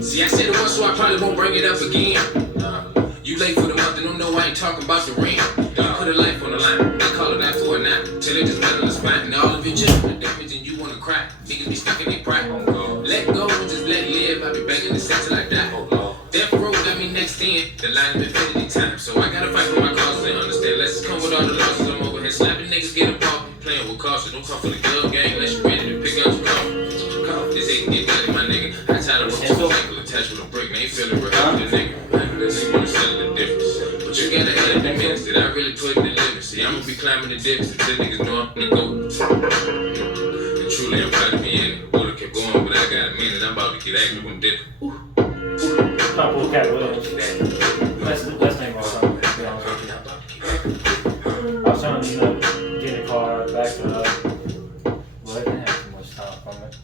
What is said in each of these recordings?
See, I said it once, so I probably won't bring it up again. You late for the month, and don't know I ain't talking about the ring. You put a life on the line, they call it out for a nap. Till it just metal in the spine, and all of your children damage, and you wanna cry. Niggas be stuck in their pride. Let go and just let live. I be begging to settle like that. Death row got me next in, the line of infinity time. So I gotta fight for my causes and understand. Let's come with all the losses. I'm over here slapping niggas, get involved, playing with caution. Don't come for the glove gang unless you ready to pick up your car. This ain't get better, my nigga. I tied up with two ankle attached with a brick, man. Ain't feeling real the nigga. They wanna settle the difference. But you gotta add the minutes that I really put in the limit. See, I'ma be climbing the dips until niggas know I'm gonna go. And truly, I'm proud to be in it. Would've kept going, but I got a minute. I'm about to get active with dip. Couple Cat Williams. Best name of all time, to be honest with you. I was trying to, get in the car, back it up. Well, I didn't have too much time from it.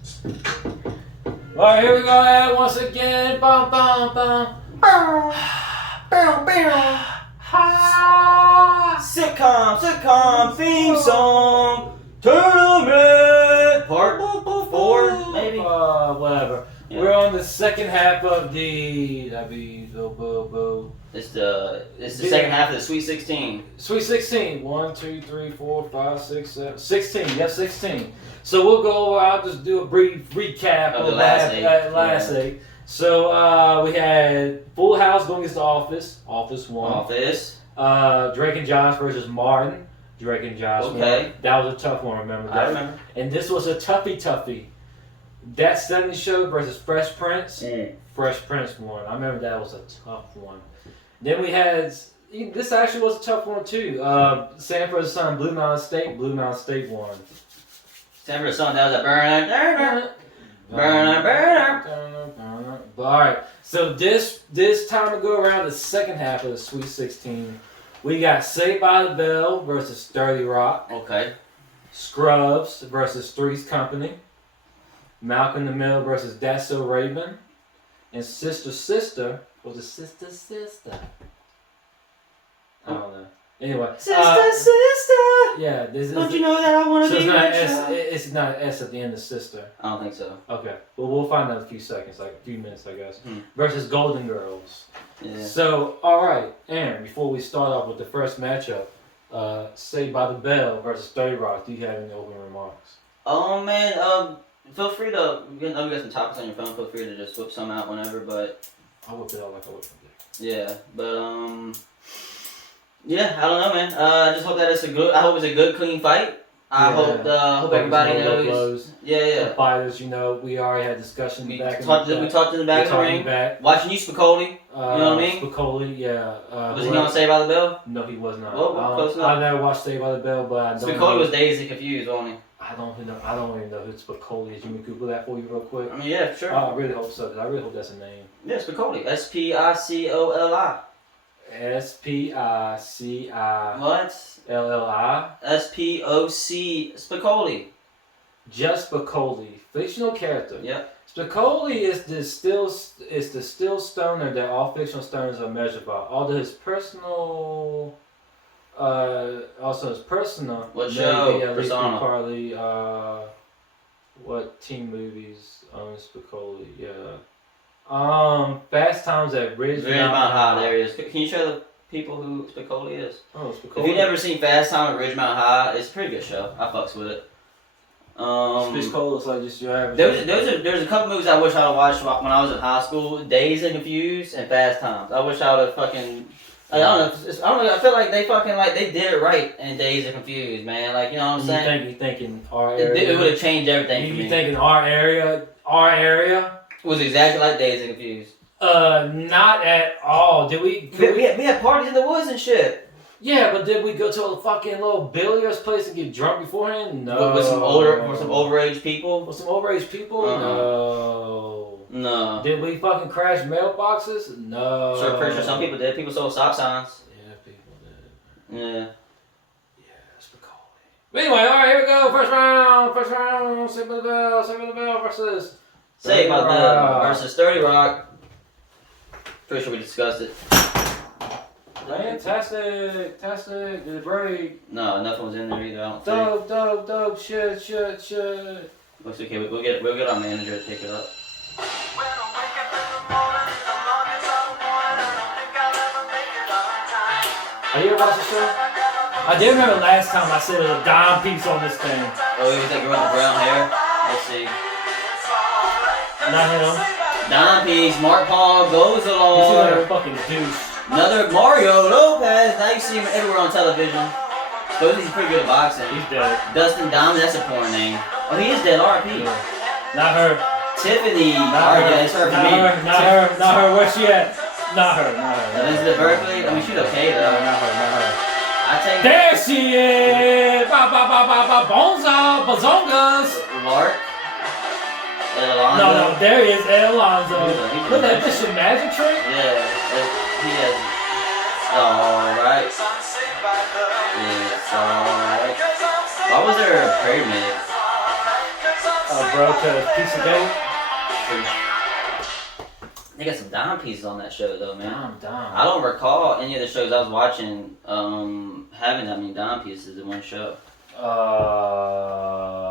Alright, here we go at once again. Bum, bum, bum. Sitcom theme song. Tournament part 4, maybe. Whatever. Yeah. We're on the second half of the. It's the second half of the Sweet 16. Sweet 16. 1, 2, 3, 4, 5, 6, 7. 16. Yes, 16. So we'll go over. I'll just do a brief recap of the last 8. So we had Full House going against The Office. Office won. Office. Drake and Josh versus Martin. Drake and Josh won. That was a tough one, remember that? I remember. And this was a toughie. That 70s Show versus Fresh Prince. Fresh Prince won. I remember that was a tough one. Then we had, this actually was a tough one too. Sanford's Son, Blue Mountain State. Blue Mountain State won. Sanford's Son, that was a burner. But alright, so this time to go around the second half of the Sweet 16. We got Saved by the Bell versus 30 Rock. Okay. Scrubs versus Three's Company. Malcolm in the Middle versus That's So Raven. And Sister was a Sister. I don't know. Anyway. Sister. Yeah. Don't you know that I want to be your child? It's not an S at the end of Sister. I don't think so. Okay. Well, we'll find out in a few seconds, like a few minutes, I guess. Versus Golden Girls. Yeah. So, alright. Aaron, before we start off with the first matchup, Saved by the Bell versus 30 Rock, do you have any opening remarks? Oh, man. Feel free to, we got some topics on your phone, feel free to just whip some out whenever, but... I'll whip it out like I whip it. Yeah, but, yeah, I don't know, man. I just hope that it's I hope it's a good, clean fight. I hope everybody knows. Yeah. The fighters, we already had discussion we talked in the back of the ring. Watching you, Spicoli. You know what I mean? Spicoli, yeah. Was he on Saved by the Bell? No, he was not. Oh, close enough. I never watched Saved by the Bell, but I don't Spicoli was dazed and confused, wasn't he? I don't even know who Spicoli is. You can Google that for you real quick? I mean, yeah, sure. I really hope so. I really hope that's a name. Yeah, Spicoli. Spicoli. Spicli. What? LLI. SPOC. Spicoli. Just Spicoli, fictional character. Yep. Spicoli is the still stoner that all fictional stoners are measured by. Although his personal, What show? Persona. Partly, what teen movies on Spicoli? Yeah. Fast Times at Ridgemont High. There he is. Can you show the people who Spicoli is? Oh, Spicoli. If you've never seen Fast Times at Ridgemont High, it's a pretty good show. I fucks with it. Spicoli is like just your average. There's a couple movies I wish I would watched when I was in high school: Dazed and Confused and Fast Times. I wish I would have fucking. I don't know. I feel like they did it right in Dazed and Confused, man. Like, you know what I'm saying? You thinking our area? It would have changed everything for me. You thinking our area was exactly like Dazed and Confused. Not at all. Did we? We had parties in the woods and shit. Yeah, but did we go to a fucking little billiards place and get drunk beforehand? No. With some overage people? With some overage people? No. Did we fucking crash mailboxes? No. Sure, pretty sure some people did. People sold stop signs. Yeah, people did. Yeah. Yeah, that's Spicoli. But anyway, alright, here we go. First round. Saved by the Bell versus... Saved by the Bell versus 30 Rock. Pretty sure we discussed it. Fantastic. Did it break? No, nothing was in there either. I don't think. Dope. Shit. Looks okay. We'll get our manager to take it up. Are you ever watched the show? I did remember last time I said a dime piece on this thing. Oh, he's that girl with the brown hair. Let's see. Not him. Dime piece. Mark Paul goes He seems like a along. fucking douche. Another Mario Lopez. Now you see him everywhere on television. Suppose he's pretty good at boxing. He's dead. Dustin Diamond, that's a porn name. Oh, he is dead. R.I.P. Yeah. Not her. Tiffany. Not her. It's her for me. Not her. Where's she at? Not her. Elizabeth Berkley. I mean, she's okay though. Not her. I take There she is! Bonza! Bazongas! Mark. Alonzo. No, there he is, Ed Alonzo. He's Look at this shit, magic trick? Yeah, he has. Alright. It's alright. Why was there a pyramid? Bro, cause piece of cake. They got some dime pieces on that show though, man. Damn. I don't recall any of the shows I was watching having that many dime pieces in one show.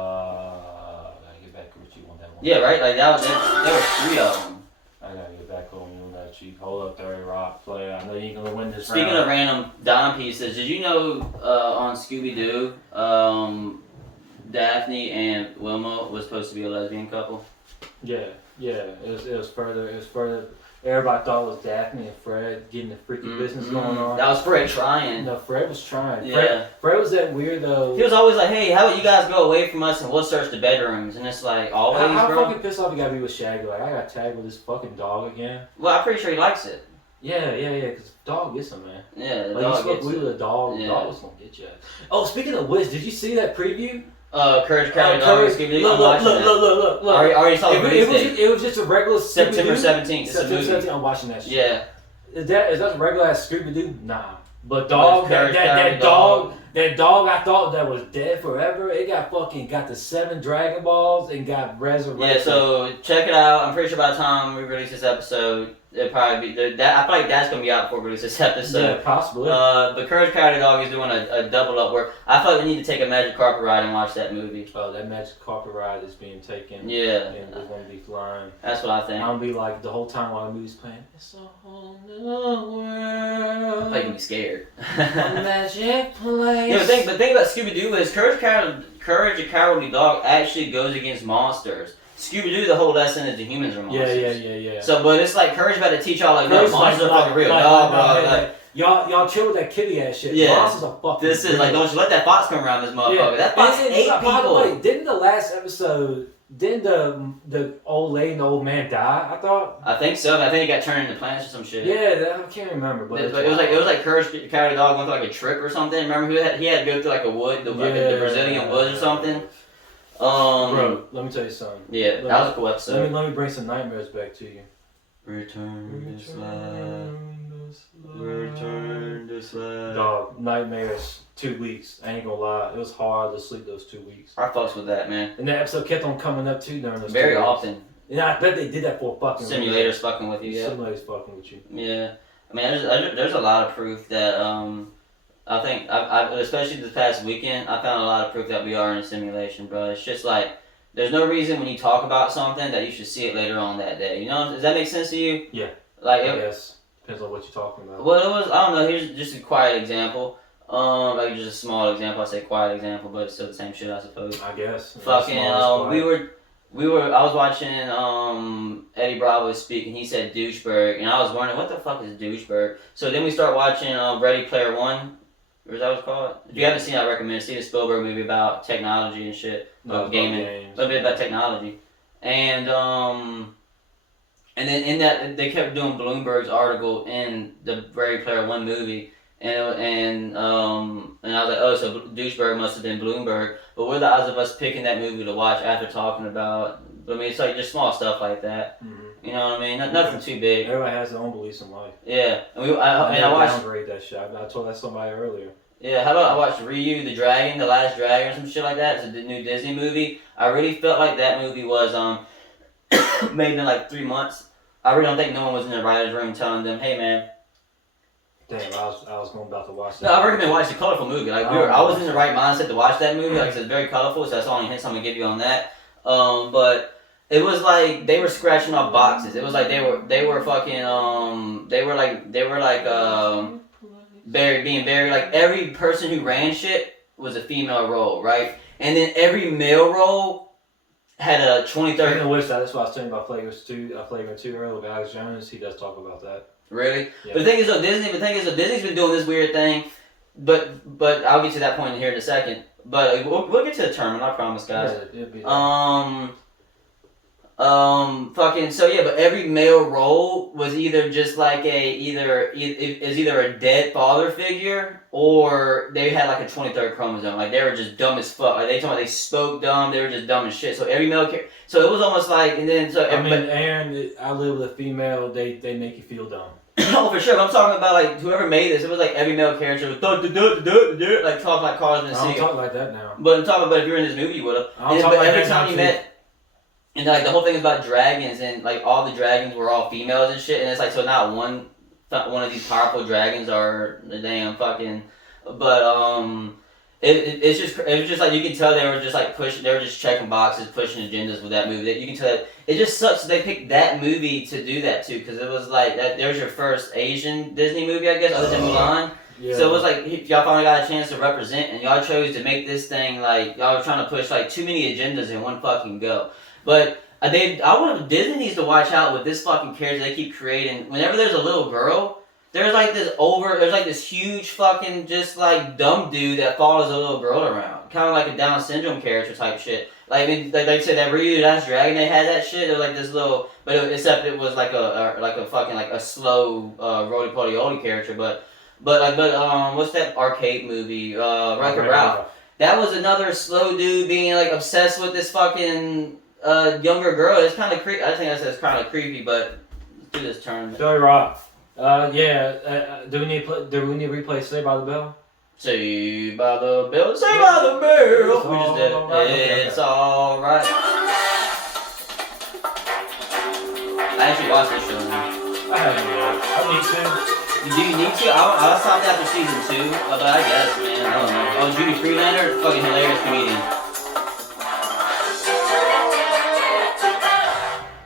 Gotta get back with you on that one. Yeah, right? Like that was there were 3 of them. I gotta get back on you on that cheap. Hold up, 30 Rock player. I know you ain't gonna win this Speaking round. of random dime pieces, did you know on Scooby-Doo, Daphne and Wilma was supposed to be a lesbian couple? Yeah. It was further. Everybody thought it was Daphne and Fred getting the freaky business going on. That was Fred trying. No, Fred was trying. Yeah. Fred was that weirdo. He was always like, hey, how about you guys go away from us and we'll search the bedrooms? And it's like, always, How bro? fucking pissed off you gotta be with Shaggy? Like, I got tagged with this fucking dog again. Well, I'm pretty sure he likes it. Yeah, because dog gets him, man. Yeah, the Like, dog you spoke gets with it. a dog, Yeah. the dog was gonna get you. Oh, speaking of which, did you see that preview? Courage, Cowardly Dog, and Scooby-Doo. I'm watching that. Look. Already saw the release date. It was just a regular September Scooby-Doo. 17th. It's a September movie. 17th, I'm watching that shit. Yeah. Is that regular ass Scooby-Doo? Nah. But dog, Courage, that Cowardly dog, that dog I thought that was dead forever, it got the 7 Dragon Balls and got resurrected. Yeah, so check it out. I'm pretty sure by the time we release this episode, it'll probably be that. I feel like that's gonna be out before we release this episode. Yeah, possibly. But Courage Cowardly Dog is doing a double up work. I feel like we need to take a magic carpet ride and watch that movie. Oh, that magic carpet ride is being taken. Yeah. And we're gonna be flying. That's what I think. I'm gonna be like the whole time while the movie's playing. It's a whole new world. I feel like you can be scared. A magic place. Yeah, but the thing about Scooby-Doo is Courage the Cowardly Dog actually goes against monsters. Scooby-Doo, the whole lesson is the humans are monsters. Yeah. So, but it's like Courage about to teach y'all like, no, Courage monsters like- are fucking real. like- No, like- bro. like- Like, Y'all chill with that kitty ass shit. Yeah. Monsters are fucking this is real. like, don't you let that fox come around this motherfucker. That fox And- ate by the people. way, didn't the last episode, didn't the old lady and the old man die? I thought. I think so. I think he got turned into plants or some shit. Yeah, I can't remember, but It was like Courage the Cowardly Dog went through like a trick or something. Remember he had to go through like a wood, the Brazilian woods or something. Bro, let me tell you something. Yeah, that was a cool episode. Let me bring some nightmares back to you. Return to slide. Dog, nightmares, 2 weeks. I ain't gonna lie, it was hard to sleep those 2 weeks. I fucks with that, man. And that episode kept on coming up too during those Very 2 weeks. often. Yeah, I bet they did that for a fucking Simulators fucking with you, yeah. Simulators fucking with you. Yeah. I mean, there's a lot of proof that, I think, especially this past weekend, I found a lot of proof that we are in a simulation, bro. It's just like, there's no reason when you talk about something that you should see it later on that day. You know, does that make sense to you? Yeah. Like, Yes. Depends on what you're talking about. well, it was, I don't know, here's just a quiet example. Like just a small example, I say quiet example, but it's still the same shit, I suppose. I guess. Fucking, we were, I was watching, Eddie Bravo speak, and he said douchebag, and I was wondering, what the fuck is douchebag? So then we start watching, Ready Player One, or is that what it's called? If you haven't seen it, I recommend it. See the Spielberg movie about technology and shit, about gaming, a little bit about technology. And then in that, they kept doing Bloomberg's article in the Ready Player One movie, and I was like, oh, so douchebag must have been Bloomberg. But what are the odds of us picking that movie to watch after talking about? I mean, it's like just small stuff like that. Mm-hmm. You know what I mean? Nothing too big. Everybody has their own beliefs in life. Yeah, and I watched. Downgrade that shit. I told that somebody earlier. Yeah, how about I watched Ryu the Dragon, The Last Dragon, or some shit like that. It's a new Disney movie. I really felt like that movie was made in like 3 months. I really don't think no one was in the writer's room telling them, hey man. Damn, I was going about to watch that. No, I recommend watching a colorful movie. Like I was in the right mindset to watch that movie. Like I said, it's very colorful, so that's the only hints I'm gonna give you on that. But it was like they were scratching off boxes. It was like they were fucking they were like being very like every person who ran shit was a female role, right? And then every male role had a 23rd. Speaking of which, that's why I was telling you about Flagrant 2 earlier with Alex Jones. He does talk about that. Really? Yeah. But the thing is, though, Disney's been doing this weird thing, but I'll get to that point here in a second. But we'll get to the tournament, I promise, guys. Yeah, it'd be fucking so yeah. But every male role was either just like either a dead father figure or they had like a 23rd chromosome. Like they were just dumb as fuck. Like they spoke dumb. They were just dumb as shit. So every male so it was almost like and then so. Aaron, I live with a female. They make you feel dumb. Oh, for sure. But I'm talking about like whoever made this. It was like every male character was like talking like Cars in the I don't Sea. talk like that now. But I'm talking about if you were in this movie, you would have. But every time you met, and like the whole thing is about dragons, and like all the dragons were all females and shit, and it's like so not one of these powerful dragons are the damn fucking. But it was just like you can tell they were just like they were just checking boxes, pushing agendas with that movie. That you can tell that it just sucks that they picked that movie to do that too, because it was like that. There's your first Asian Disney movie, I guess, other than Mulan. Yeah. So it was like y'all finally got a chance to represent, and y'all chose to make this thing like y'all were trying to push like too many agendas in one fucking go. But Disney needs to watch out with this fucking character they keep creating. Whenever there's a little girl. There's like this huge fucking just like dumb dude that follows a little girl around, kind of like a Down syndrome character type shit. Like they said that Ryu the Last Dragon, they had that shit. It was like this little, except it was like a fucking like a slow roly poly oly character. But what's that arcade movie? Wreck-It Ralph. That was another slow dude being like obsessed with this fucking younger girl. It's kind of creepy. I think that's kind of creepy, but let's do this tournament. Joey Rock. Do we need to replay Saved by the Bell? Saved by the Bell, Saved by the Bell. We just did it. Right. It's alright. I actually watched this show. I haven't yet. I need to. Do you need to? I stopped after season 2, but I guess, man. I don't know. Oh, Judy Freelander, fucking hilarious comedian.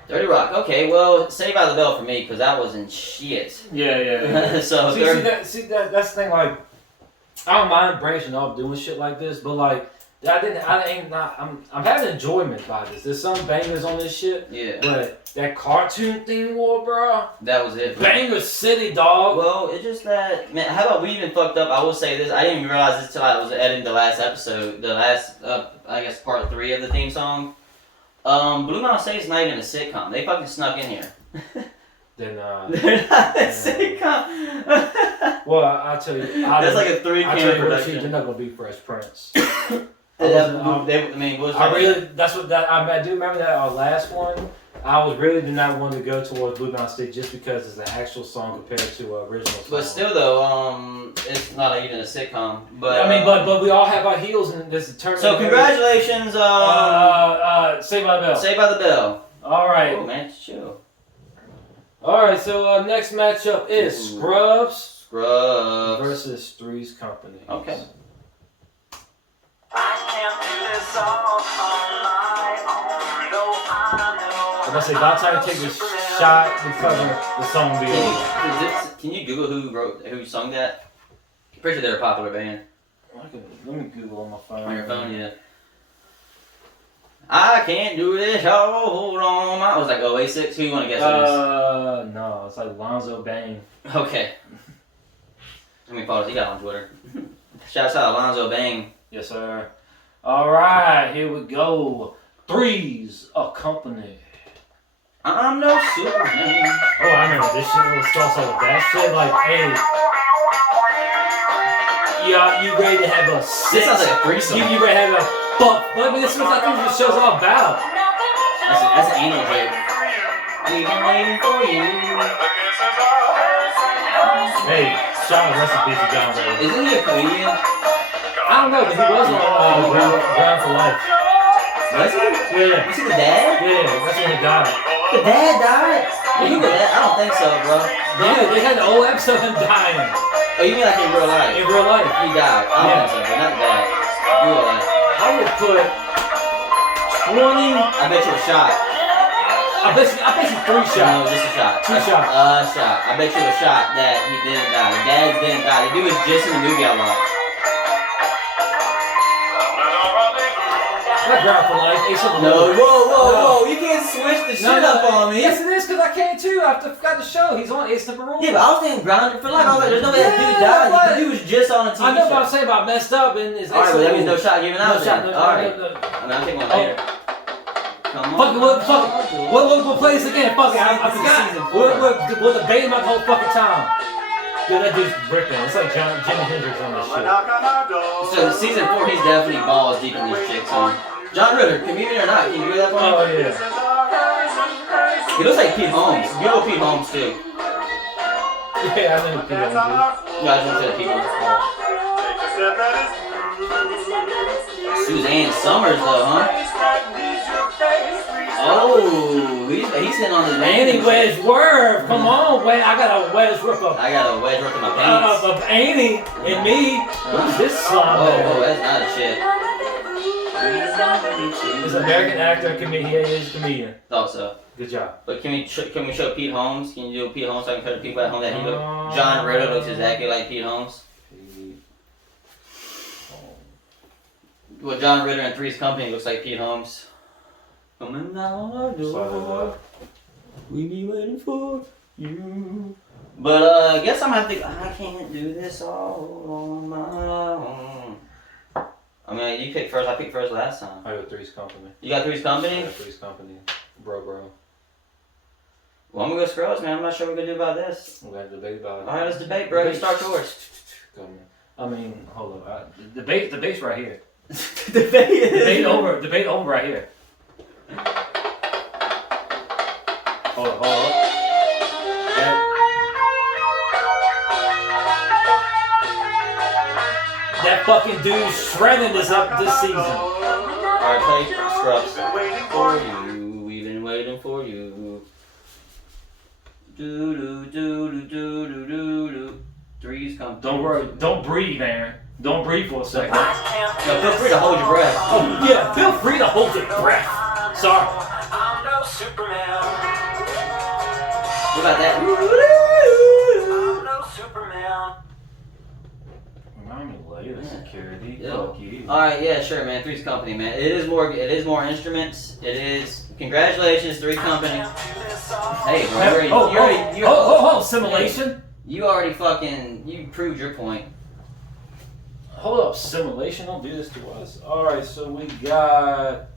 Dirty Rock. Okay, well, Saved by the Bell for me because that wasn't shit. Yeah. So that's the thing. Like, I don't mind branching off doing shit like this, but like, I'm having enjoyment by this. There's some bangers on this shit. Yeah. But that cartoon theme war, bro. That was it. Banger City, dog. Well, it's just that, man. How about we even fucked up? I will say this. I didn't even realize this till I was editing the last episode. The last, I guess, part 3 of the theme song. Blue Mountain State's not even a sitcom. They fucking snuck in here. They're not a sitcom. Well, I'll tell you. That's like a 3-camera production. They're not gonna be Fresh Prince. I do remember that our last one. I was really did not want to go towards Blue Mountain State just because it's an actual song compared to original song. But still, though, it's not even a sitcom. But I mean, but we all have our heels in this tournament. So congratulations, Saved by the Bell. Saved by the Bell. All right. Oh man, chill. All right. So next matchup is Scrubs versus Three's Company. Okay. I say, by the time you take this shot, the song will be over. Can you Google who sung that? I'm pretty sure they're a popular band. Let me Google on my phone. On your phone, yeah. I can't do this, y'all. Hold on. I was like Oasis. Who you want to guess who it is? No, it's like Lonzo Bang. Okay. How many followers you got on Twitter? Shouts out to Alonzo Bang. Yes, sir. All right, here we go. Three's a Company. I'm no Superman. Oh, I remember this shit. It starts like that shit. Like, hey, yeah, you ready to have a sex? This sounds like a threesome. You ready to have a fuck? I mean, this is what the show's all about. That's an anal joke. We've been waiting for you. Hey, shout out, rest in peace to John Ray. Isn't he a comedian? I don't know, but he was on Ground for Life. Was he? Yeah. Was he the dad? Yeah, that's when he died. The dad died? You know that? I don't think so, bro. Yeah, they had an old episode of him dying. Oh, you mean like in real life? In real life. He died. I don't think so, but not that. Real life. I would put 20. I bet you a shot. I bet you 3 shots. No, just a shot. 2 shots. A shot. I bet you a shot that he didn't die. The dads didn't die. The dude was just in the movie I watched. Not ground for life. Ace of the No, Lord. whoa. You can't switch the shit up on me. Yes, it is, because I can too. I forgot the show. He's on Ace of the Lord. Yeah, but I was thinking grounded for life. I was like, there's no way that dude died. The dude was just on a TV show. I know what I'm saying about messed up and it's Alright, but that means no shot given out. No shot. Alright. No. I mean, I'll take one later. Come on. We'll play this again. Fuck it. I forgot. We'll debate about the whole fucking time. Yo, that dude's ripping. It's like Jimi Hendrix on this shit. So season 4, he's definitely balls deep in these chicks. John Ritter, comedian or not? Can you do that for me? Oh yeah. He looks like Pete Holmes. You know Pete Holmes too. Yeah, I know Pete Holmes. Yeah, I just said Pete Holmes. Suzanne Summers though, huh? Oh, he's hitting on his Annie Wedgeworth. Come on, Wed. I got a Wedgeworth of I got a wedge worth in my pants. of Annie and me. Who's this slime? Oh, that's not a shit. He's an American actor and comedian. He is a comedian. Thought so. Good job. But can we show Pete Holmes? Can you do Pete Holmes so I can tell the people at home that he look? John Ritter looks exactly like Pete Holmes. Well, John Ritter in Three's Company looks like Pete Holmes. Coming down our door, we be waiting for you. But I guess I'm gonna have to. I can't do this all on my own. I mean, you picked first. I picked first last time. I got Three's Company. You got Three's Company? I got Three's Company. Bro. Well, I'm gonna go Scrubs, man. I'm not sure what we're gonna do about this. We're gonna debate about it. All right, let's debate, bro. You start yours. Go, man. I mean, hold on. Debate's right here. Debate over right here. Hold on. That fucking dude shredding this up this season. Alright, play Scrubs. For you, we've been waiting for you. Do. Three's Company. Don't worry. Don't breathe, Aaron. Don't breathe for a second. No, feel free to hold your breath. Oh yeah, feel free to hold your breath. Sorry. I'm no Superman. What about that? I'm no Superman. Remind me later, security. Yeah. Fuck you. Alright, yeah, sure, man. Three's Company, man. It is more instruments. It is. Congratulations, Three's Company. Hey, bro. Simulation? You already fucking. You proved your point. Hold up, simulation. Don't do this to us. Alright, so we got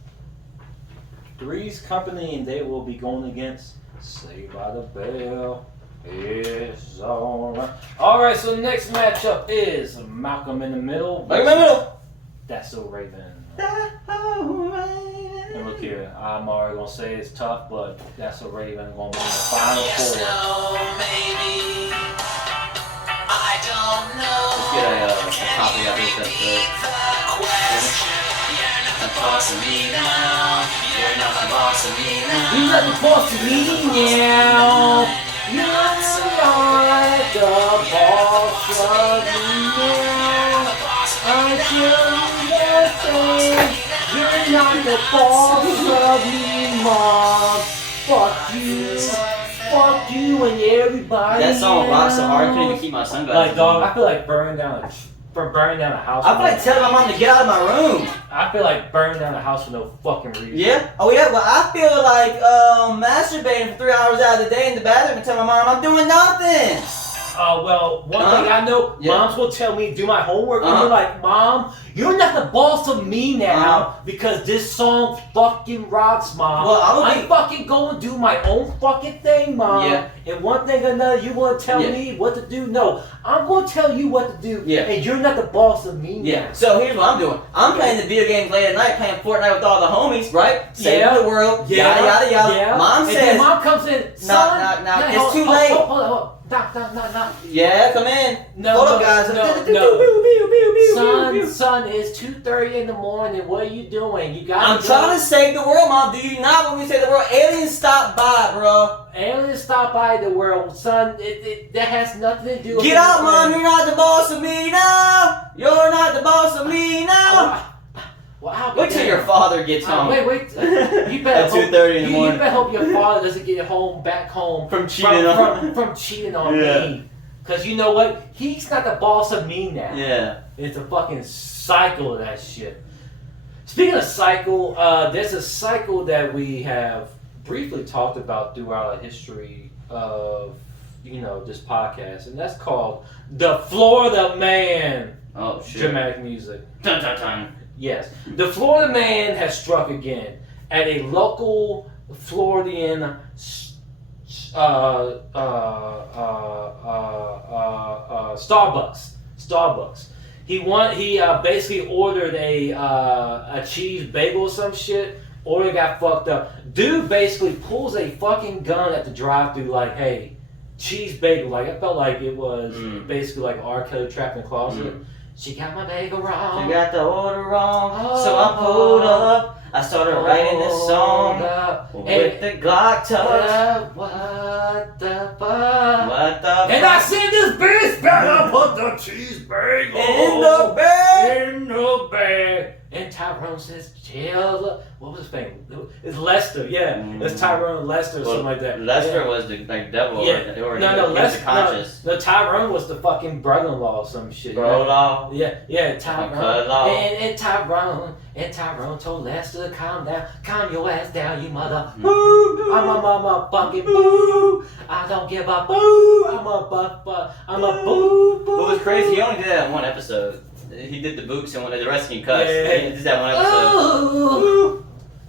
Three's Company, and they will be going against Saved by the Bell. It's alright. Alright, so next matchup is Malcolm in the Middle. Malcolm in the Middle! That's so Raven. That's so Raven. And look here, I'm already gonna say it's tough, but That's so Raven gonna be in the final four. Maybe. I don't know. Let's get a copy of this episode. You're not the boss of me now. You're not the boss of me now. You're not the boss of me now. You're not the boss of me now. I should say you're not the boss of me, Mom. Fuck you and everybody. That song rocks so hard I couldn't even keep my sunglasses Like, dog, on. I feel like burning down a house. I feel like telling my mom to get out of my room. I feel like burning down a house for no fucking reason. Yeah? Oh yeah, well I feel like masturbating for 3 hours out of the day in the bathroom and tell my mom I'm doing nothing. Well, one thing I know, moms will tell me do my homework, and they're like, Mom, you're not the boss of me now because this song fucking rocks, Mom. Well, I'm fucking going to do my own fucking thing, Mom. Yeah. And one thing or another, you want to tell me what to do? No, I'm going to tell you what to do, and you're not the boss of me now. So here's what I'm doing. I'm playing the video games late at night, playing Fortnite with all the homies, right? Saving the world, yada yada yada. Mom says, and then Mom comes in, son, no, it's too late. Hold on. Knock. Yeah, come in. No, Hold up, guys. Son, it's 2:30 in the morning. What are you doing? You got. I'm trying to save the world, Mom. Do you not want me to save the world? Aliens stop by, bro. Aliens stop by the world, son. That has nothing to do with Get out, Mom. You're not the boss of me now. You're not the boss of me now. Well, Wait till your father gets home. Wait. You better At 2:30 in the morning. You better hope your father doesn't get back home From cheating on from cheating on me. Cause you know what? He's not the boss of me now. Yeah. It's a fucking cycle of that shit. Speaking of cycle, there's a cycle that we have briefly talked about throughout the history of this podcast, and that's called the Florida Man. Oh shit. Dramatic music. Dun dun dun. Yes, the Florida Man has struck again at a local Floridian Starbucks. He basically ordered a cheese bagel or some shit. Order got fucked up. Dude basically pulls a fucking gun at the drive-thru like, hey, cheese bagel. Like, I felt like it was basically like R. Kelly trapped in the closet. She got my bagel wrong. She got the order wrong. So I pulled up. I started writing this song with the Glock touch. What the fuck? What the And I said this bitch better put the cheese bagel in the bag. In the bag. And Tyrone says, "Jill, what was his name? It's Lester. Yeah, it's Tyrone Lester or something like that. Lester was the devil. Yeah, no, Lester. No, Tyrone was the fucking brother-in-law or some shit. Bro-law. Yeah, Tyrone. And Tyrone told Lester to calm down, calm your ass down, you mother. Boo! I'm a motherfucking boo! I don't give a boo! I'm a boo! What was crazy? He only did that in one episode. He did the boots and the rest he cussed. Yeah. He did that one episode. Ooh.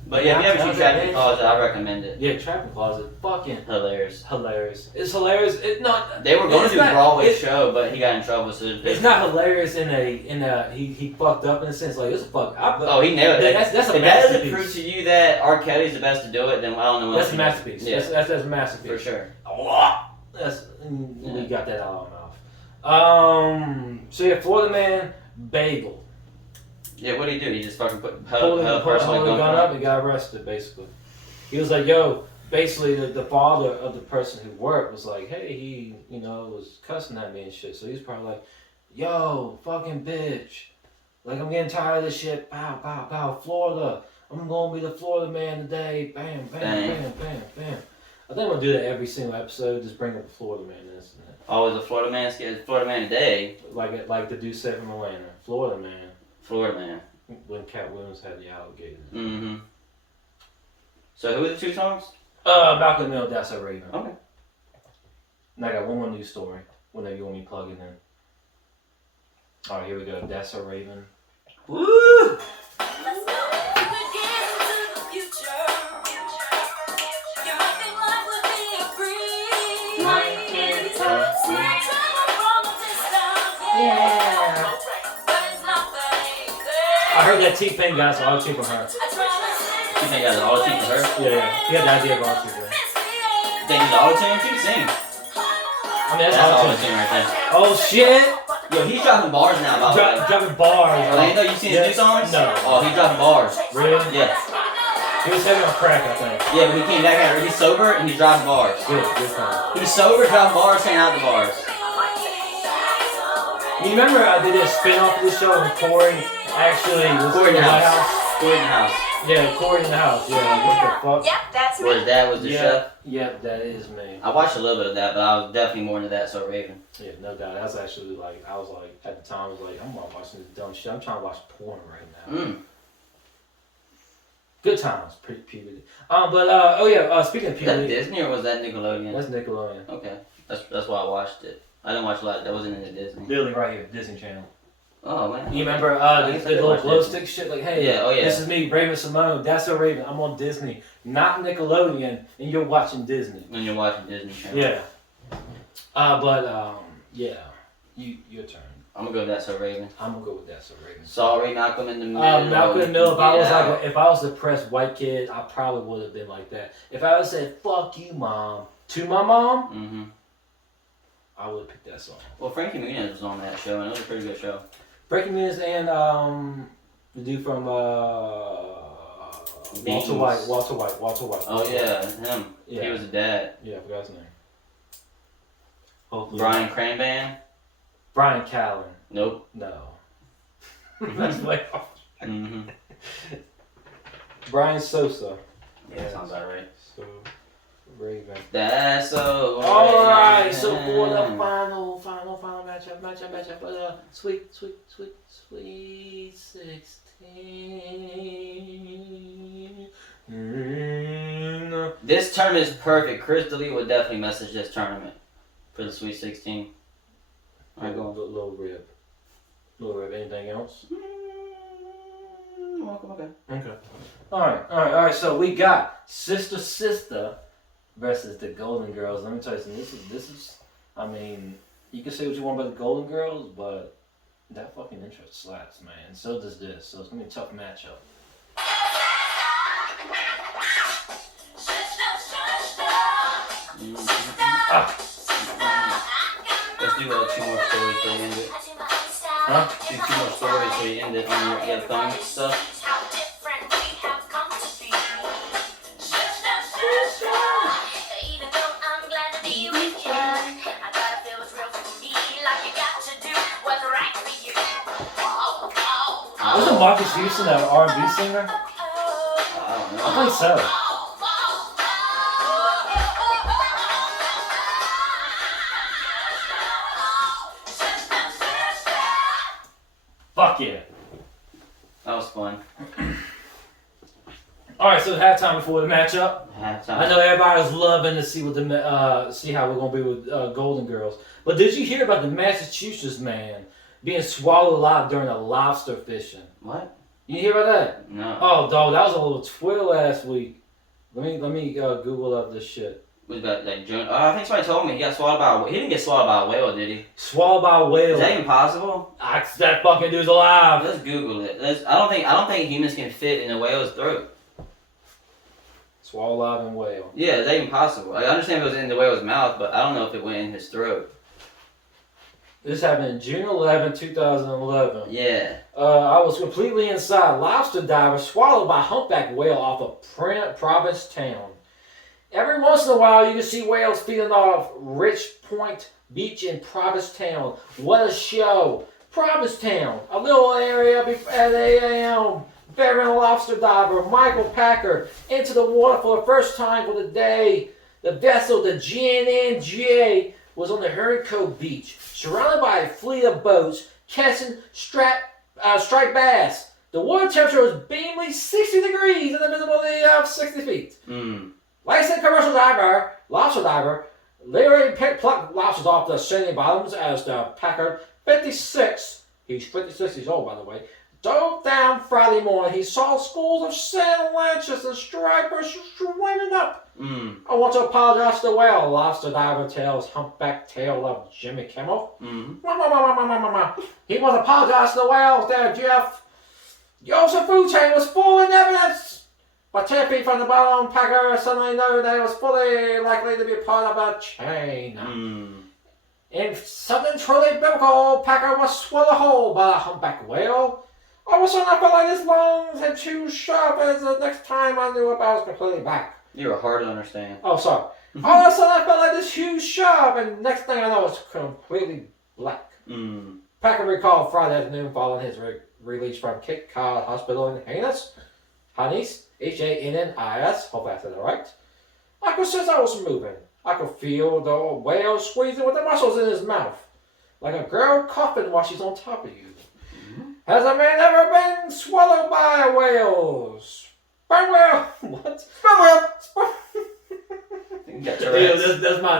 But yeah, if you haven't seen Trapping Closet, I recommend it. Yeah, Trapping Closet, fucking hilarious. It's hilarious. They were going to do a Broadway show, but he got in trouble. So it's not hilarious in a he fucked up in a sense. Like, it's a fuck. He nailed it. That's a masterpiece. If that doesn't prove to you that R. Kelly's the best to do it, then I don't know what that's a masterpiece. Yeah. That's a masterpiece. For sure. We got that out of our mouth. So yeah, Florida Man bagel. Yeah, what did he do? He just fucking pulled the gun up and got arrested, basically. He was like, yo, basically the father of the person who worked was like, hey, he, was cussing at me and shit. So he's probably like, yo, fucking bitch. Like, I'm getting tired of this shit. Pow, pow, pow, Florida. I'm going to be the Florida Man today. Bam, bam, bam, bam, bam. I think I'm going to do that every single episode. Just bring up the Florida Man in this. Always a Florida Man today. Like the dude said from Atlanta. Florida Man. When Cat Williams had the alligator. Mm-hmm. So who are the two songs? Malcolm Mill, That's a Raven. Okay. And I got one more news story. Whenever you want me to plug it in. Alright, here we go. That's a Raven. Woo! Yeah. I heard that T-Pain got some auto-tune from her. T-Pain got an auto-tune from her? Yeah. He had the idea of auto-tune. Think he's auto-tune? He sing. I mean, that's auto-tune right there. Oh shit! Yo, he's dropping bars now, by the way. Dropping bars. Oh, you know you seen his new songs? No. Oh, he's dropping bars. Really? Yeah. He was heavy on crack, I think. Yeah, but he came back out. He's sober and he's dropping bars. Good time. He's sober, dropping bars, saying out the bars. You remember they did a spin-off of this show and Corey actually was Corey in the house. Corey in the house. Yeah, Corey in the house. Yeah, like, what the fuck? Yep, that's me. Where his dad was the chef? Yep, that is me. I watched a little bit of that, but I was definitely more into That So Raven. Yeah, no doubt. That's actually like, I was like, at the time, I was like, I'm not watching this dumb shit. I'm trying to watch porn right now. Good times, puberty. Speaking of puberty. Was that Disney or was that Nickelodeon? That's Nickelodeon. Okay, that's why I watched it. I didn't watch a lot. That wasn't into Disney. Literally right here, Disney Channel. Oh man. You remember the little glow stick shit? Like, hey, this is me, Raven Simone. That's so Raven. I'm on Disney, not Nickelodeon, and you're watching Disney. And you're watching Disney Channel. Yeah. Your turn. I'm gonna go with That So Raven. I'm gonna go with That So Raven. Sorry, Malcolm in the Middle. Malcolm in the Middle. If I was a depressed white kid, I probably would have been like that. If I would have said "fuck you, mom" to my mom, I would pick that song. Well, Frankie Muniz was on that show, and it was a pretty good show. Frankie Muniz and the dude from Walter White. Oh yeah, him. Yeah. He was the dad. Yeah, I forgot his name. Hopefully. Brian Cranban. Brian Callen. Nope. No. That's way off. Mm-hmm. Brian Sosa. Yeah, sounds about right. So, Raven. That's so. Alright, so for the final matchup for the Sweet 16. This tournament is perfect. Chris D'Elia would definitely message this tournament for the Sweet 16. Alright, go on. Little rib. Anything else? Okay. Alright. So we got Sister versus the Golden Girls. Let me tell you something. This is. I mean, you can say what you want about the Golden Girls, but that fucking intro slaps, man. And so does this. So it's gonna be a tough matchup. Let's do 2 more stories for you end it. Huh? Do 2 more stories for you end it on your phone stuff. Wasn't Marcus Houston an R&B singer? I don't know. I think so. Fuck yeah. That was fun. Alright, so halftime before the matchup. Halftime. I know everybody's loving to see see how we're gonna be with Golden Girls. But did you hear about the Massachusetts man being swallowed alive during a lobster fishing? What? You hear about that? No. Oh, dog, that was a little twill last week. Let me Google up this shit. Was that like I think somebody told me he got swallowed by a whale. He didn't get swallowed by a whale, did he? Swallowed by a whale. Is that even possible? That fucking dude's alive. Let's Google it. I don't think humans can fit in a whale's throat. Swallowed alive in whale. Yeah, is that even possible? I understand if it was in the whale's mouth, but I don't know if it went in his throat. This happened June 11, 2011. Yeah. I was completely inside. Lobster diver swallowed by humpback whale off of Provincetown. Every once in a while, you can see whales feeding off Rich Point Beach in Provincetown. What a show! Provincetown, a little area at 8 a.m. Veteran lobster diver Michael Packer into the water for the first time for the day. The vessel, the GNNJ, was on the Heron Cove Beach, surrounded by a fleet of boats catching striped bass. The water temperature was beamingly 60 degrees and the visibility of 60 feet. Licensed commercial lobster diver, literally plucked lobsters off the sandy bottoms as the Packer 56, he's 56 years old by the way, dove down Friday morning. He saw schools of sand lances and stripers swimming up. I want to apologize to the whale, lobster diver tells humpback tail of Jimmy Kimmel. He wants to apologize to the whales there, Jeff. The ocean food chain was full in evidence. But 10 feet from the bottom, Packer suddenly knew that it was fully likely to be part of a chain. In something truly biblical, Packer was swallowed whole by a humpback whale. All of a sudden, I felt like his lungs had too sharp as the next time I knew if I was completely back. You were hard to understand. Oh, sorry. All of a sudden, I felt like this huge sharp, and next thing I know, it's completely black. Packer recalled Friday afternoon following his release from Cape Cod Hospital in Hannis, Hannis, hopefully I said that right. I could sense I was moving. I could feel the whale squeezing with the muscles in his mouth, like a girl coughing while she's on top of you. Has a man ever been swallowed by a whale? Sperm whale? What? Sperm whale!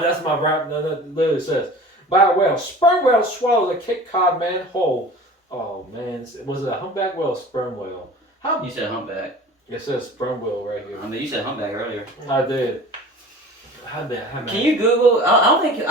That's my rap. That literally says, by a whale. Sperm whale swallows a Cape Cod man whole. Oh man, was it a humpback whale or sperm whale? You said humpback. It says sperm whale right here. I mean, you said humpback earlier. I did. Can you Google? I don't think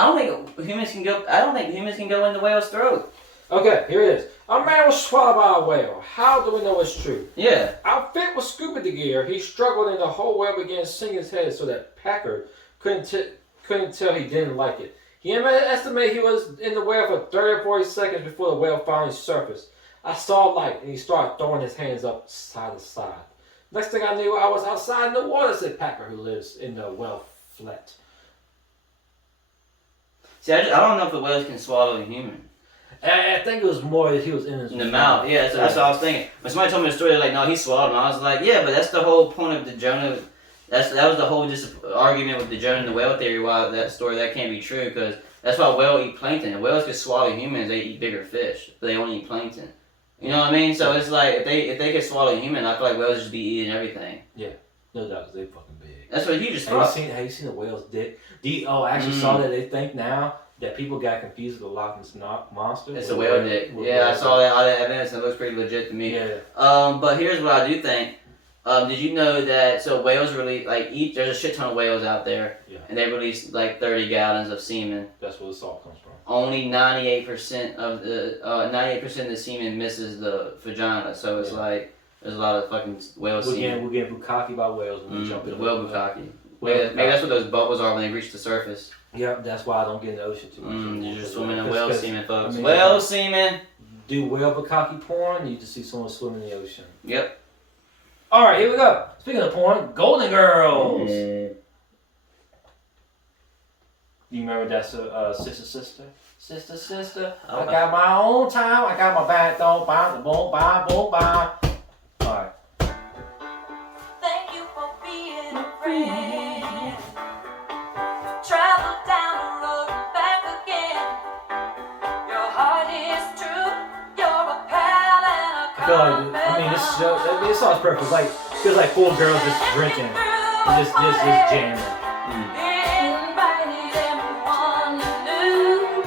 humans can go. I don't think humans can go in the whale's throat. Okay, here it is. A man was swallowed by a whale. How do we know it's true? Yeah. Outfit with scuba gear, he struggled and the whole whale began to sink his head so that Packer couldn't tell he didn't like it. He estimated he was in the whale for 30 or 40 seconds before the whale finally surfaced. I saw light and he started throwing his hands up side to side. Next thing I knew, I was outside in the water, said Packer, who lives in the whale flat. See, I don't know if the whales can swallow a human. I think it was more that he was in his mouth. Yeah, that's what I was thinking. When somebody told me the story, they're like, no, he swallowed him. I was like, yeah, but that's the whole point of the Jonah. That was the whole argument with the Jonah and the whale theory. Why that story that can't be true, because that's why whales eat plankton. If whales could swallow humans, they eat bigger fish, but they only eat plankton. You know what I mean? So it's like if they could swallow a human, I feel like whales just be eating everything. Yeah, no doubt, 'cause they fucking big. That's what you just Have you seen the whale's dick? I actually saw that. They think now that people got confused with the Loch Ness Monster. It's a whale dick. Yeah, I saw that all that evidence and it looks pretty legit to me. Yeah. But here's what I do think. Did you know that whales release there's a shit ton of whales out there, and they release like 30 gallons of semen. That's where the salt comes from. Only 98% of the semen misses the vagina, so it's like there's a lot of fucking whale semen. We're getting bukkake by whales when we jump in the whale bukkake. Maybe that's what those bubbles are when they reach the surface. Yep, that's why I don't get in the ocean too much. You're just swimming in whale semen, folks. Whale semen. Do whale bukkake porn, you just see someone swimming in the ocean. Yep. All right, here we go. Speaking of porn, Golden Girls. You remember that sister? I got my own time. I got my back. Don't buy the boom, buy, boom, buy. All right. Thank you for being a friend. Travel down the road and back again. Your heart is true. You're a pal and a confidant. This song's perfect. It's like feels like 4 girls just drinking, and just jamming. Invited everyone you knew.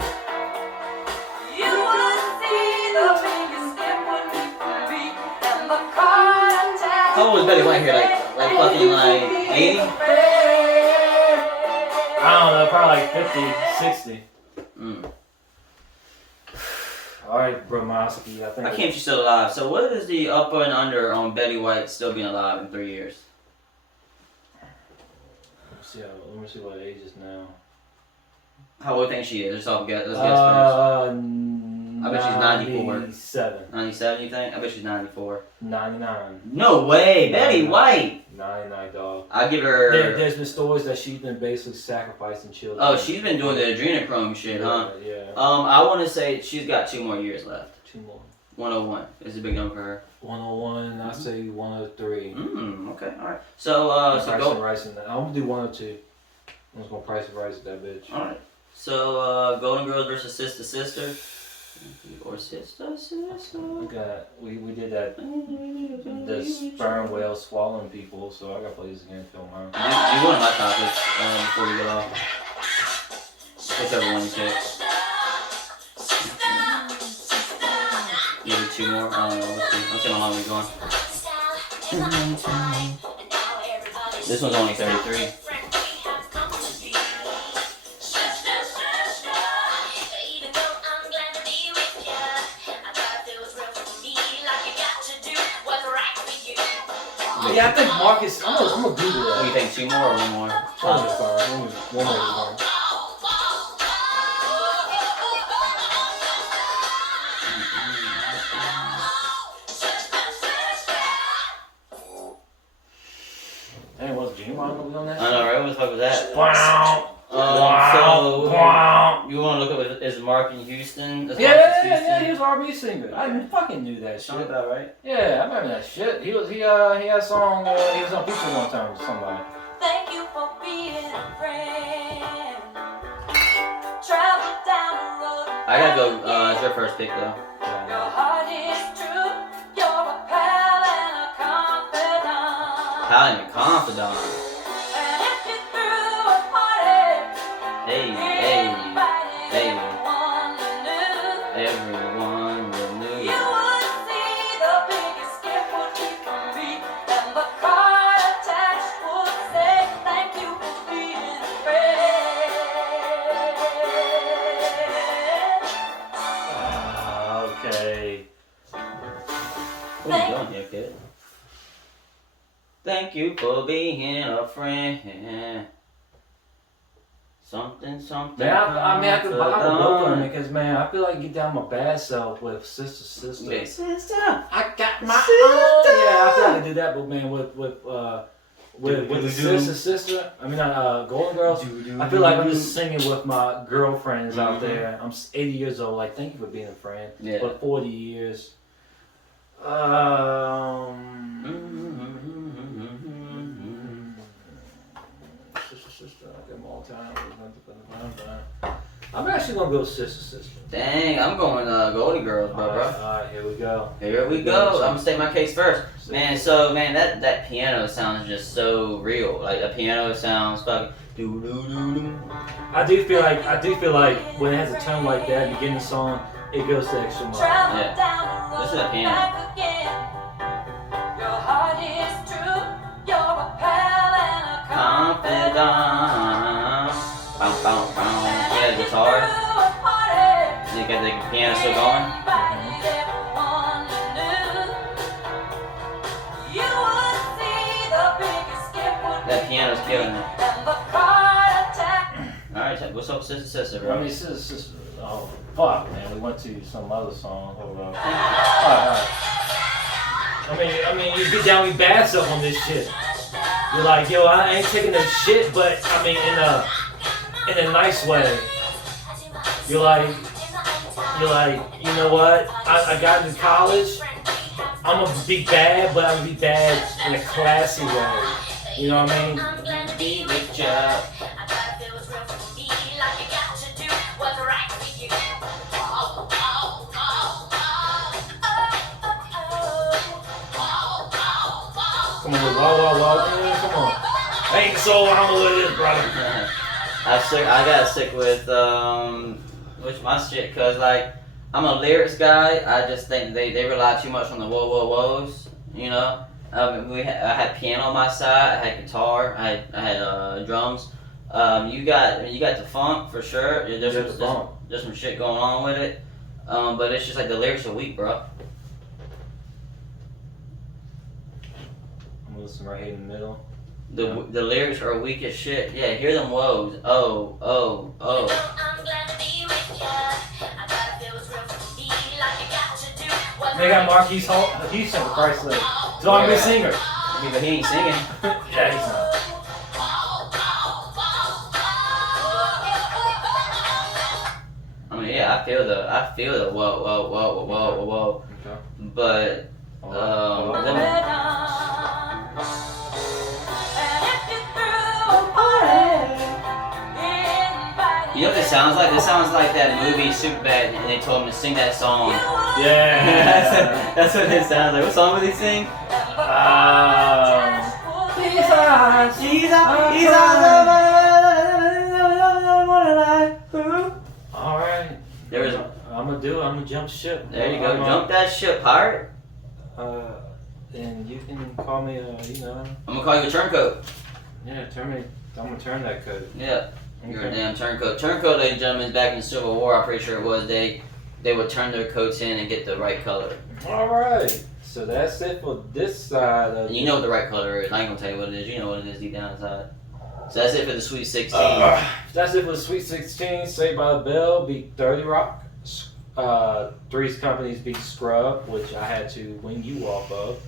You would see the biggest gift would be for me and the card attached. How old was Betty White here? Like fucking 80? I don't know, probably like 50, 60. Alright, Bromoski, I think. I can't she's still alive. So what is the upper and under on Betty White still being alive in 3 years? Let me see what age is now. How old do you think she is? Let's guess first. I bet she's 94. 97. 97, you think? I bet she's 94. 99. No way! Betty White! 99, dog. I'll give her... There's been stories that she's been basically sacrificing children. Oh, she's been doing the adrenochrome shit, huh? Yeah. I want to say she's got 2 more years left. 2 more. 101 is a big number for her. 101, I say 103. Okay, alright. So I'm gonna do 102. I'm just gonna price the rice that bitch. Alright. So, Golden Girls versus Sister Sister. Or Sister. We did that. The sperm whale swallowing people, so I gotta play this again, film her. Do one of my topics before we get off. Whichever one you pick. Maybe 2 more. I don't know. Let's see how long we're going. This one's only 33. Yeah, I think Marcus. I'm gonna Google that. What do you think? 2 more or 1 more? One more. Hey, was Gene gonna be on that? I know, right? What the fuck was that? Wow. So, you want to look up is Mark in Houston? Yeah, he was an R&B singer. I fucking knew that shit. Sound about right? Yeah, I remember that shit. He had a song. He was on Feature one time with somebody. Thank you for being a friend. Travel down the road. I gotta go. It's your first pick though. Your heart is true. You're a pal and a confidant. Pal and a confidant. And if you threw a party, Hey. Everyone you knew. you would see the biggest gift would be for me, and the card attached would say thank you for being a friend. Okay. What are you doing here, kid? Thank you for being a friend. Something. Man, I mean, I could both of them because, man, I feel like get down my bad self with sister. Hey, sister. I got my Sister. own. Yeah, I feel like I do that, but man, with the sister. I mean, Golden Girls. I feel like I'm just singing with my girlfriends out there. I'm 80 years old. Like, thank you for being a friend. Yeah. For 40 years. Sister. I get them all the time. I'm actually gonna go sister. Dang, I'm going Golden Girls, bro. Alright, here we go. Here we go. I'm gonna state my case first. Man, that piano sounds just so real. Like, the piano sounds fucking do. I do feel like when it has a tone like that, beginning the song, it goes the extra mile. Yeah. Listen to the piano. Your heart is true. You're a pal and a Confidant. Yeah, guitar. You got the piano still going. That piano's killing it. Alright, what's up, sister, bro? I mean, sister. Oh, fuck, man. We went to some other song. Hold on. Alright. I mean, you get down with bad stuff on this shit. You're like, yo, I ain't taking no shit, but I mean, in a nice way. You're like, you know what? I got into college. I'm gonna be bad, but I'm gonna be bad in a classy way. You know what I mean? Be with ya. Come on, wow. Come on. Ain't so I don't know what it is, brother. I gotta stick with my shit, cause like I'm a lyrics guy. I just think they rely too much on the whoas, you know. I had piano on my side. I had guitar. I had drums. You got the funk for sure. There's some shit going on with it. But it's just like the lyrics are weak, bro. I'm gonna listen right here in the middle. The lyrics are weak as shit. Yeah, hear them woes. Oh. They got Marquise Houston, for Christ's sake. He's not a good singer. But he ain't singing. Yeah, he's not. I mean, yeah, I feel the whoa. Okay. But you know what this sounds like? This sounds like that movie Superbad, and they told him to sing that song. Yeah. That's what it sounds like. What song would he sing? Alright. I'm gonna jump ship. There you go. Jump that ship, pirate. And you can call me, you know. I'm gonna call you a turncoat. Yeah, I'm gonna turn that code. Yeah. You're a damn turncoat. Turncoat, ladies and gentlemen, back in the Civil War, I'm pretty sure it was, they would turn their coats in and get the right color. Alright. So that's it for this side of And you know what the right color is. I ain't gonna tell you what it is. You know what it is deep down inside. So that's it for the Sweet 16. That's it for the Sweet 16. Saved by the Bell beat 30 Rock. Three's Companies beat Scrub, which I had to wing you off of.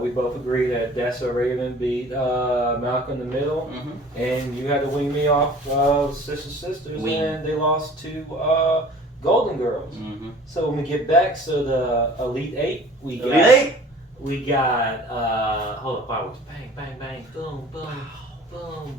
We both agree that That's So Raven beat Malcolm in the Middle. Mm-hmm. And you had to wing me off of Sisters, and they lost to Golden Girls. Mm-hmm. So when we get back, so the Elite Eight, we got hold up, fireworks, bang, boom,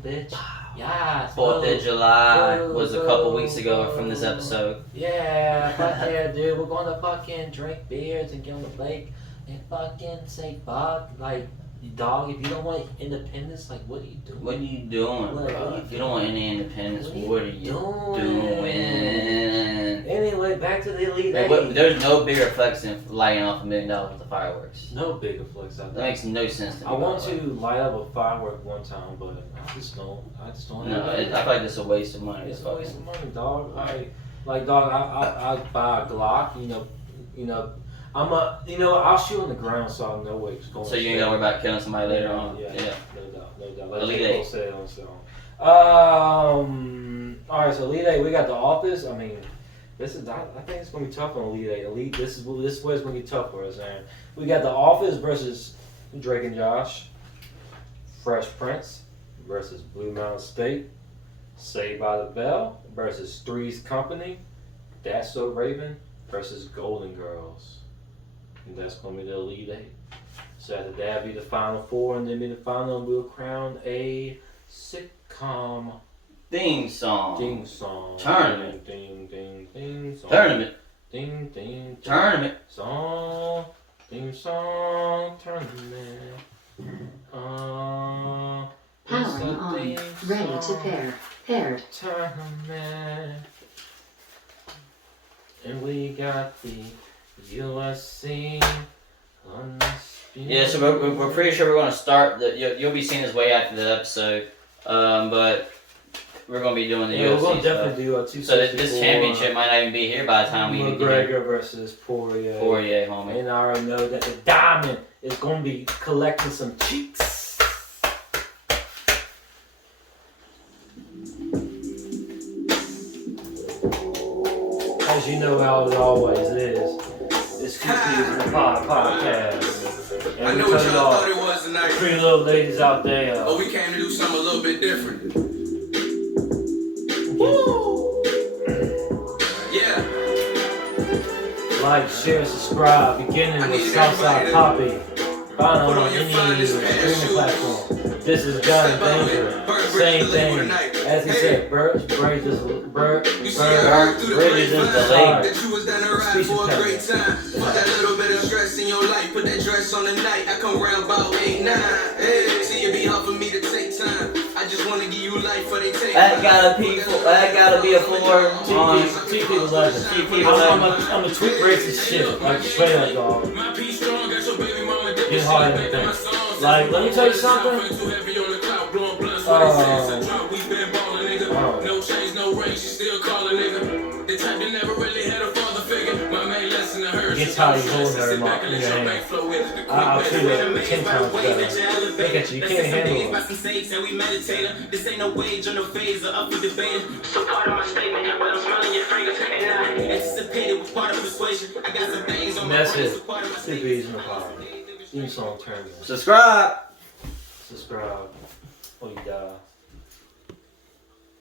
bitch. Yes. 4th of July was a couple weeks ago from this episode. Yeah, fuck yeah, dude. We're going to fucking drink beers and get on the lake and fucking say fuck. Like, dog, if you don't want independence, like, what are you doing? What are you doing, bro? If you don't want any independence, what are you doing? Anyway, back to the Elite Eight. There's no bigger flex than lighting off $1 million with the fireworks. No bigger flex out That there. makes no sense to me. I want to light up a firework one time, but I just don't. No, I feel like it's a waste of money. It's a waste of money, dog. Like dog, I buy a Glock. You know, I'll shoot on the ground so I know where it's going. So you ain't gotta worry about killing somebody later on. Yeah, no doubt. Elite Eight. Say it on its own. Alright, so Elite Eight, we got The Office. I mean, I think it's gonna be tough on Elite Eight. This is where it's gonna be tough for us, man. We got The Office versus Drake and Josh. Fresh Prince versus Blue Mountain State. Saved by the Bell versus Three's Company. That's So Raven versus Golden Girls. And that's gonna be the Elite Eight. So after that be the Final Four, and then be the final, and we'll crown a sitcom Theme song. Tournament. Ding song. Tournament. Ding. Tournament. Song. Theme song. Tournament. Powering on. Ready to pair. Paired. Tournament. And we got the USC. Yeah, so we're pretty sure we're going to start. You'll be seeing this way after the episode. But we're going to be doing the UFC we're going to stuff. definitely do a 264. So this championship might not even be here by the time we even get here. McGregor versus Poirier. Poirier, homie. And I already know that the Diamond is going to be collecting some cheeks. As you know how it always is. It's Confused in the Podcast. And I we know what tell y'all y'all, thought it was tonight. pretty little ladies out there. But we came to do something a little bit different. Woo! Yeah. Like, share, subscribe, beginning I with need Southside everybody Poppy. Find put on on your any finest streaming pair of shoes. platform. This is John Step out Danger. with Bird Same Bridges, the label thing. tonight. As he Hey. said, Bridges is You see, I heard through the Bridges is the grapevine label. that you was down the ride Speech for a impediment. great time. Put that little bit of stress in your life. Put that dress on the night. I come round about 8, 9. Hey, see, it be hard for me to take time. I just want to give you life for they take. That gotta be a 4 on TP 11. TP I'm 11. a tweet racist shit. Like, straight up, dog. My piece strong, got your baby mama dipping. Get harder than that. Like, let me tell you something. No change, no range, she still call a nigga. The type that never really had a father figure. My main lesson to her. Gets how you hold her in your hand. I'll treat her 10 times better. Look at you, you can't handle it. This ain't no wage or no phase or up for debate. So part of my statement, but I'm smelling your fragrance. And I anticipated was part of persuasion. I got some things on And my that's brain, it. so part of my 2 statement. B's in the power. Theme song tournament. Subscribe. Subscribe. Or you die.